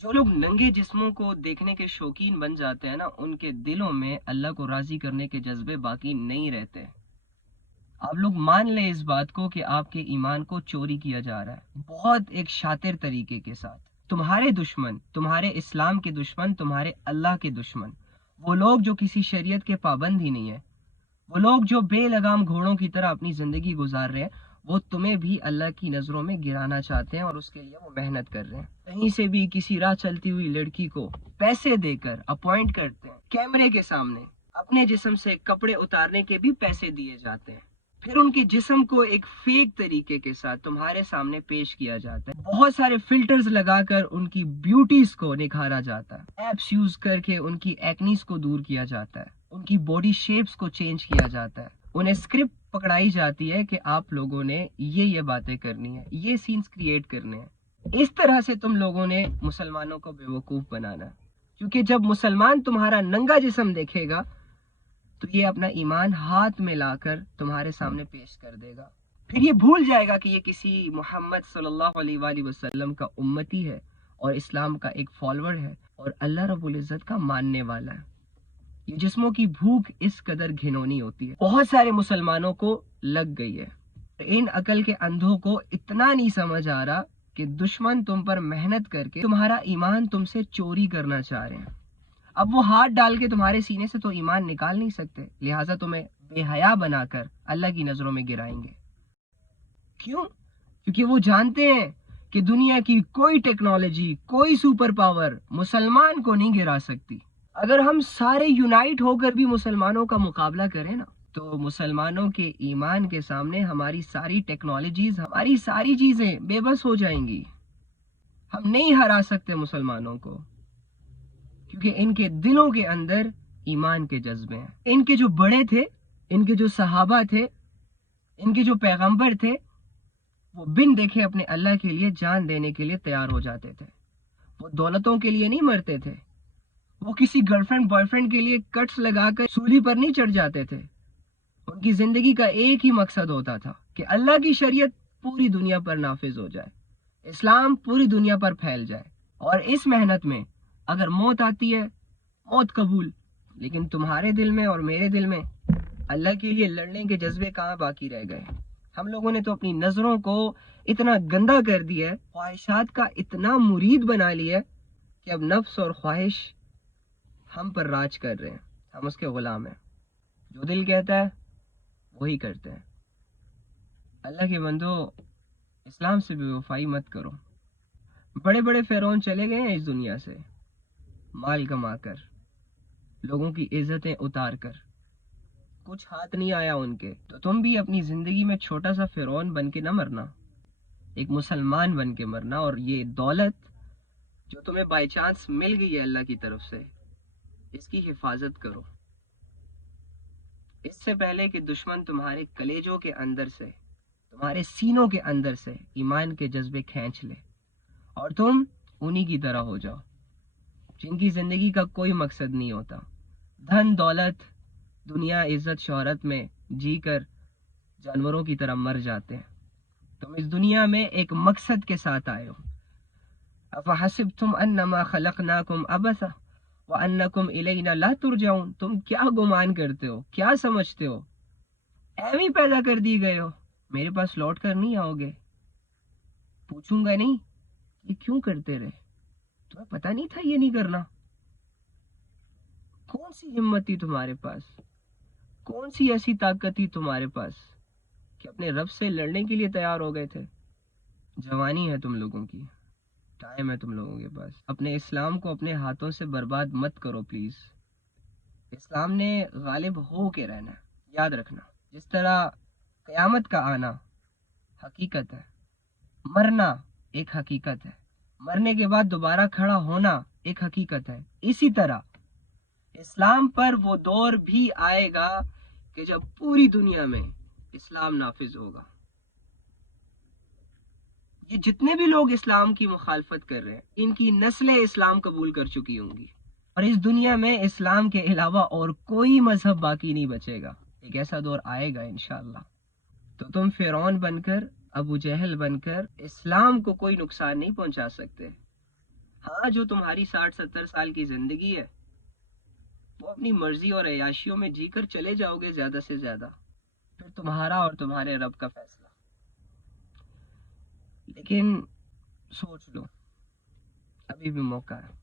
جو لوگ ننگے جسموں کو دیکھنے کے شوقین بن جاتے ہیں نا، ان کے دلوں میں اللہ کو راضی کرنے کے جذبے باقی نہیں رہتے۔ آپ لوگ مان لیں اس بات کو کہ آپ کے ایمان کو چوری کیا جا رہا ہے، بہت ایک شاطر طریقے کے ساتھ۔ تمہارے دشمن، تمہارے اسلام کے دشمن، تمہارے اللہ کے دشمن، وہ لوگ جو کسی شریعت کے پابند ہی نہیں ہیں، وہ لوگ جو بے لگام گھوڑوں کی طرح اپنی زندگی گزار رہے ہیں، وہ تمہیں بھی اللہ کی نظروں میں گرانا چاہتے ہیں، اور اس کے لیے وہ محنت کر رہے ہیں۔ کہیں سے بھی کسی راہ چلتی ہوئی لڑکی کو پیسے دے کر اپوائنٹ کرتے ہیں، کیمرے کے سامنے اپنے جسم سے کپڑے اتارنے کے بھی پیسے دیے جاتے ہیں، پھر ان کے جسم کو ایک فیک طریقے کے ساتھ تمہارے سامنے پیش کیا جاتا ہے، بہت سارے فلٹرز لگا کر ان کی بیوٹیز کو نکھارا جاتا ہے، ایپس یوز کر کے ان کی ایکنیز کو دور کیا جاتا ہے، ان کی باڈی شیپس کو چینج کیا جاتا ہے، انہیں اسکرپٹ پکڑائی جاتی ہے کہ آپ لوگوں نے یہ باتیں کرنی ہے، یہ سینز کریٹ کرنے ہیں۔ اس طرح سے تم لوگوں نے مسلمانوں کو بے وقوف بنانا ہے، کیونکہ جب مسلمان تمہارا ننگا جسم دیکھے گا تو یہ اپنا ایمان ہاتھ میں لا کر تمہارے سامنے پیش کر دے گا، پھر یہ بھول جائے گا کہ یہ کسی محمد صلی اللہ علیہ وآلہ وسلم کا امتی ہے، اور اسلام کا ایک فالوور ہے، اور اللہ رب العزت کا ماننے والا ہے۔ یہ جسموں کی بھوک اس قدر گھنونی ہوتی ہے، بہت سارے مسلمانوں کو لگ گئی ہے۔ ان عقل کے اندھوں کو اتنا نہیں سمجھ آ رہا کہ دشمن تم پر محنت کر کے تمہارا ایمان تم سے چوری کرنا چاہ رہے ہیں۔ اب وہ ہاتھ ڈال کے تمہارے سینے سے تو ایمان نکال نہیں سکتے، لہٰذا تمہیں بے حیا بنا کر اللہ کی نظروں میں گرائیں گے۔ کیوں؟ کیونکہ وہ جانتے ہیں کہ دنیا کی کوئی ٹیکنالوجی، کوئی سپر پاور مسلمان کو نہیں گرا سکتی۔ اگر ہم سارے یونائٹ ہو کر بھی مسلمانوں کا مقابلہ کریں نا، تو مسلمانوں کے ایمان کے سامنے ہماری ساری ٹیکنالوجیز، ہماری ساری چیزیں بے بس ہو جائیں گی۔ ہم نہیں ہرا سکتے مسلمانوں کو، کیونکہ ان کے دلوں کے اندر ایمان کے جذبے ہیں۔ ان کے جو بڑے تھے، ان کے جو صحابہ تھے، ان کے جو پیغمبر تھے، وہ بن دیکھے اپنے اللہ کے لیے جان دینے کے لیے تیار ہو جاتے تھے۔ وہ دولتوں کے لیے نہیں مرتے تھے، وہ کسی گرل فرینڈ بوائے فرینڈ کے لیے کٹس لگا کر سولی پر نہیں چڑھ جاتے تھے۔ ان کی زندگی کا ایک ہی مقصد ہوتا تھا کہ اللہ کی شریعت پوری دنیا پر نافذ ہو جائے، اسلام پوری دنیا پر پھیل جائے، اور اس محنت میں اگر موت آتی ہے، موت قبول، لیکن تمہارے دل میں اور میرے دل میں اللہ کے لیے لڑنے کے جذبے کہاں باقی رہ گئے؟ ہم لوگوں نے تو اپنی نظروں کو اتنا گندا کر دیا ہے، خواہشات کا اتنا مرید بنا لیا ہے کہ اب نفس اور خواہش ہم پر راج کر رہے ہیں، ہم اس کے غلام ہیں، جو دل کہتا ہے وہی کرتے ہیں۔ اللہ کے بندو، اسلام سے بے وفائی مت کرو۔ بڑے بڑے فرعون چلے گئے ہیں اس دنیا سے، مال کما کر، لوگوں کی عزتیں اتار کر، کچھ ہاتھ نہیں آیا ان کے۔ تو تم بھی اپنی زندگی میں چھوٹا سا فرعون بن کے نہ مرنا، ایک مسلمان بن کے مرنا، اور یہ دولت جو تمہیں بائی چانس مل گئی ہے اللہ کی طرف سے، اس کی حفاظت کرو، اس سے پہلے کہ دشمن تمہارے کلیجوں کے اندر سے، تمہارے سینوں کے اندر سے ایمان کے جذبے کھینچ لے، اور تم انہی کی طرح ہو جاؤ جن کی زندگی کا کوئی مقصد نہیں ہوتا، دھن دولت، دنیا، عزت، شہرت میں جی کر جانوروں کی طرح مر جاتے ہیں۔ تم اس دنیا میں ایک مقصد کے ساتھ آئے ہو۔ افحسبتم انما خلقناکم عبثا وانکم الینا لا ترجعون، تم کیا گمان کرتے ہو، کیا سمجھتے ہو ایویں ہی پیدا کر دی گئے ہو، میرے پاس لوٹ کر نہیں آؤ گے؟ پوچھوں گا نہیں یہ کیوں کرتے رہے، تمہیں پتہ نہیں تھا یہ نہیں کرنا؟ کون سی ہمت تھی تمہارے پاس، کون سی ایسی طاقت تھی تمہارے پاس کہ اپنے رب سے لڑنے کے لیے تیار ہو گئے تھے؟ جوانی ہے تم لوگوں کی، ٹائم ہے تم لوگوں کے پاس، اپنے اسلام کو اپنے ہاتھوں سے برباد مت کرو پلیز۔ اسلام نے غالب ہو کے رہنا ہے، یاد رکھنا، جس طرح قیامت کا آنا حقیقت ہے، مرنا ایک حقیقت ہے، مرنے کے بعد دوبارہ کھڑا ہونا ایک حقیقت ہے، اسی طرح اسلام پر وہ دور بھی آئے گا کہ جب پوری دنیا میں اسلام نافذ ہوگا۔ یہ جتنے بھی لوگ اسلام کی مخالفت کر رہے ہیں، ان کی نسلیں اسلام قبول کر چکی ہوں گی، اور اس دنیا میں اسلام کے علاوہ اور کوئی مذہب باقی نہیں بچے گا۔ ایک ایسا دور آئے گا انشاءاللہ، تو تم فرعون بن کر، ابو جہل بن کر اسلام کو کوئی نقصان نہیں پہنچا سکتے۔ ہاں جو تمہاری 60-70 سال کی زندگی ہے وہ اپنی مرضی اور عیاشیوں میں جی کر چلے جاؤ گے زیادہ سے زیادہ، پھر تمہارا اور تمہارے رب کا فیصلہ. لیکن سوچ لو، ابھی بھی موقع ہے.